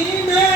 Amen.